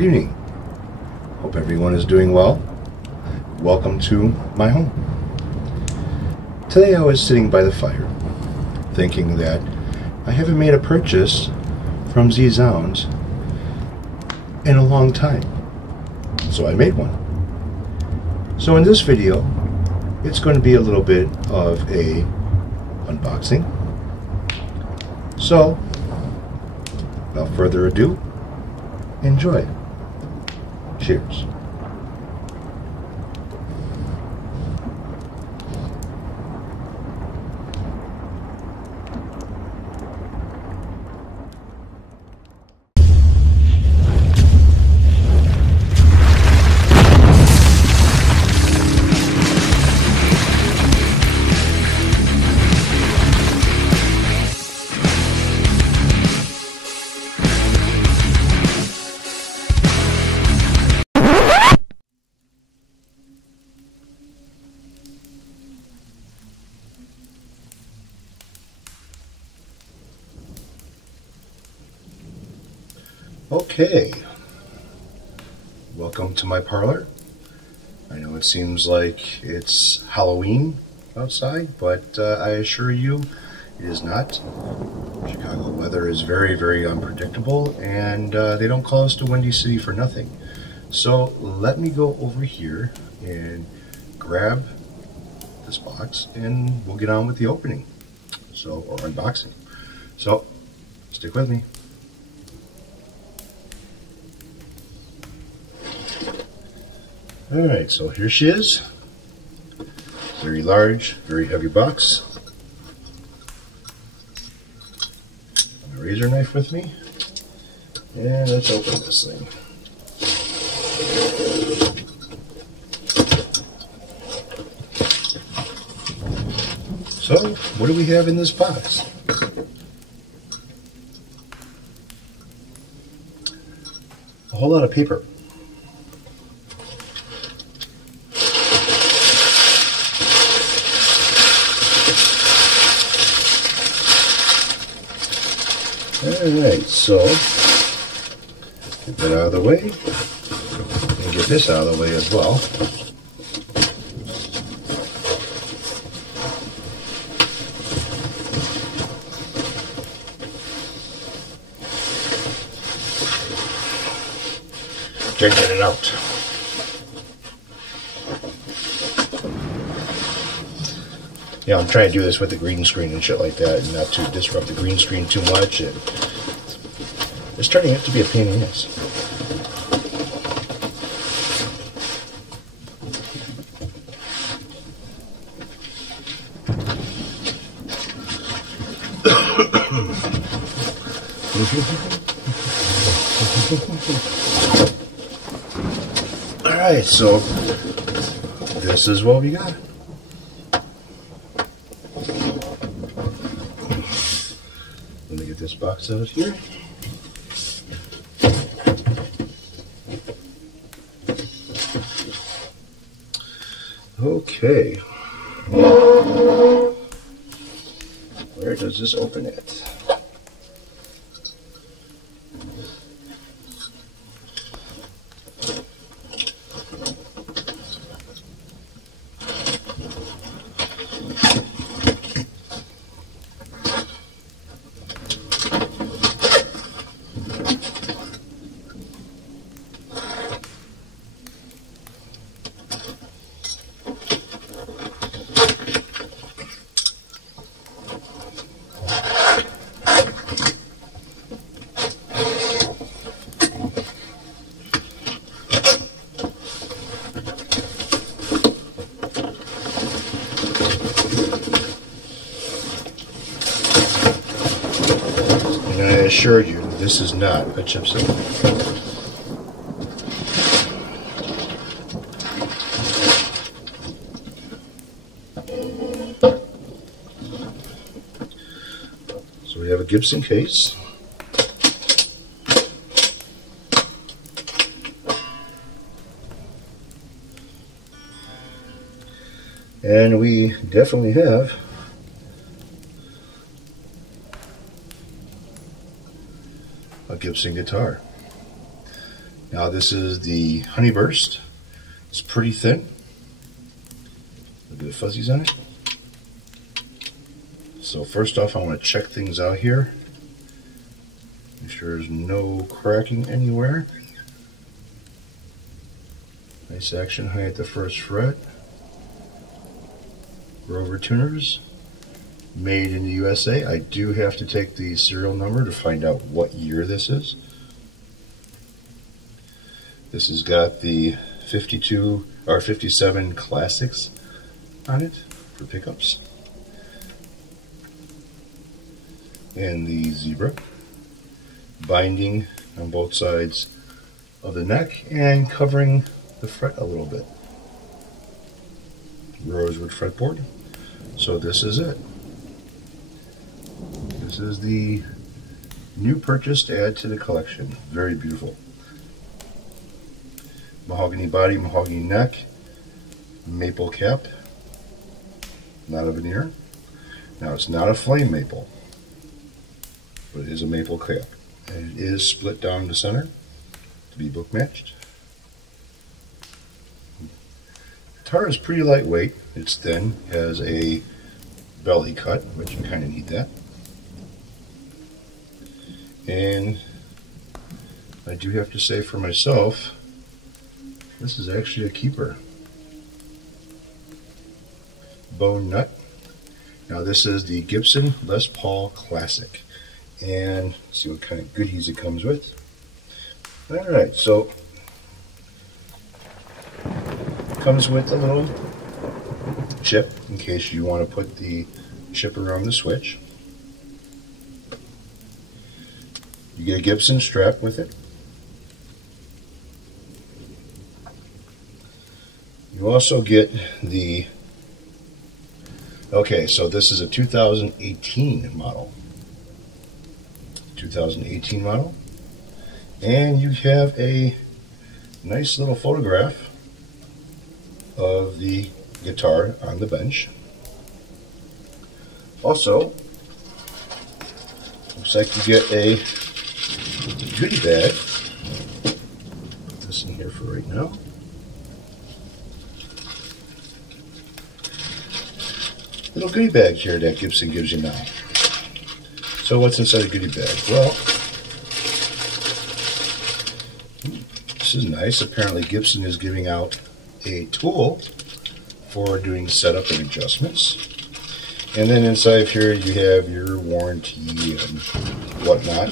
Good evening. Hope everyone is doing well. Welcome to my home. Today I was sitting by the fire, thinking that I haven't made a purchase from Z-Sounds in a long time. So I made one. So in this video, it's going to be a little bit of a unboxing. So, without further ado, enjoy. Cheers. Okay, welcome to my parlor. I know it seems like it's Halloween outside, but I assure you it is not. Chicago weather is very, very unpredictable, and they don't call us the Windy City for nothing. So let me go over here and grab this box and we'll get on with the opening, or unboxing. So stick with me. Alright, so here she is. Very large, very heavy box. A razor knife with me. And let's open this thing. So, what do we have in this box? A whole lot of paper. Alright, so get that out of the way, and get this out of the way as well. Taking it out. Yeah, I'm trying to do this with the green screen and shit like that, and not to disrupt the green screen too much. And it's turning out to be a pain in the ass. Alright, so this is what we got. Let me get this box out of here. Okay. Where does this open it? I assure you, this is not a chip seal. So we have a Gibson case. And we definitely have a Gibson guitar. Now Now this is the Honey Burst. It's pretty thin. A bit of fuzzies on it. So first off, I want to check things out here. Make sure there's no cracking anywhere. Nice action high at the first fret. Rover tuners. Made in the USA. I do have to take the serial number to find out what year this is. This has got the 52 or 57 classics on it for pickups. And the zebra binding on both sides of the neck and covering the fret a little bit. Rosewood fretboard. So this is it. This is the new purchase to add to the collection. Very beautiful. Mahogany body, mahogany neck, maple cap, not a veneer. Now it's not a flame maple, but it is a maple cap. And it is split down the center to be book matched. The guitar is pretty lightweight. It's thin, has a belly cut, which you kind of need that. And I do have to say for myself, this is actually a keeper. Bone nut. Now this is the Gibson Les Paul Classic. And let's see what kind of goodies it comes with. Alright, so it comes with a little chip in case you want to put the chip around the switch. You get a Gibson strap with it. You also get the, okay, so this is a 2018 model. 2018 model. And you have a nice little photograph of the guitar on the bench. Also, looks like you get a goodie bag. Put this in here for right now. Little goodie bag here that Gibson gives you now. So what's inside a goodie bag? Well, this is nice. Apparently Gibson is giving out a tool for doing setup and adjustments. And then inside here you have your warranty and whatnot.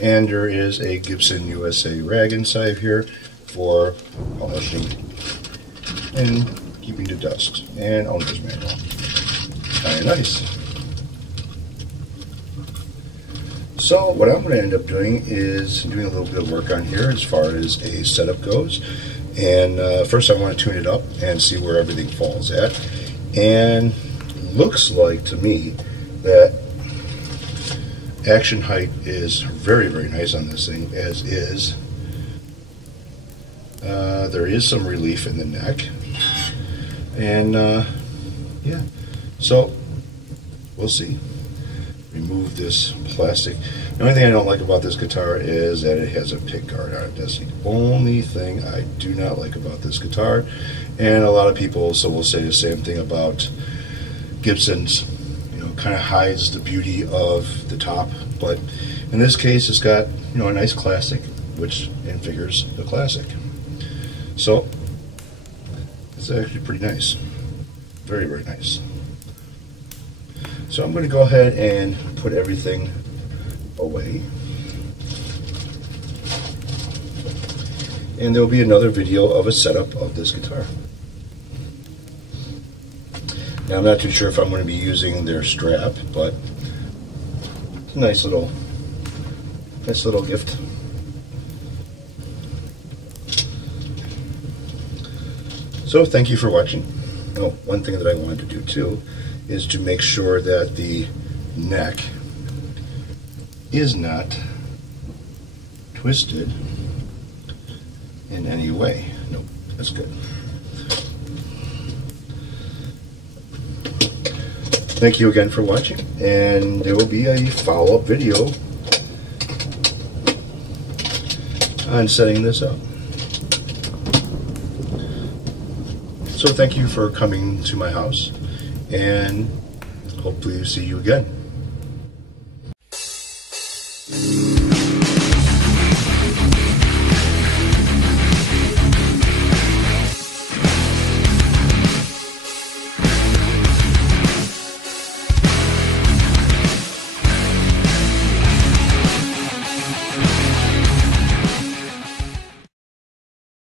And there is a Gibson USA rag inside here for polishing and keeping the dust. And owner's manual. Kind of nice. So what I'm going to end up doing is doing a little bit of work on here as far as a setup goes. And first I want to tune it up and see where everything falls at. And looks like to me that action height is very, very nice on this thing, as is. There is some relief in the neck. And yeah, so we'll see. Remove this plastic. The only thing I don't like about this guitar is that it has a pickguard on it. That's the only thing I do not like about this guitar. And a lot of people also will say the same thing about Gibson's. You know, kind of hides the beauty of the top. But in this case, it's got, you know, a nice classic, which figures the classic. So it's actually pretty nice. Very, very nice. So I'm going to go ahead and put everything away. And there will be another video of a setup of this guitar. Now I'm not too sure if I'm going to be using their strap, but it's a nice little gift. So thank you for watching. Oh, one thing that I wanted to do too is to make sure that the neck is not twisted in any way. Nope, that's good. Thank you again for watching, and there will be a follow-up video on setting this up. So thank you for coming to my house, and hopefully see you again.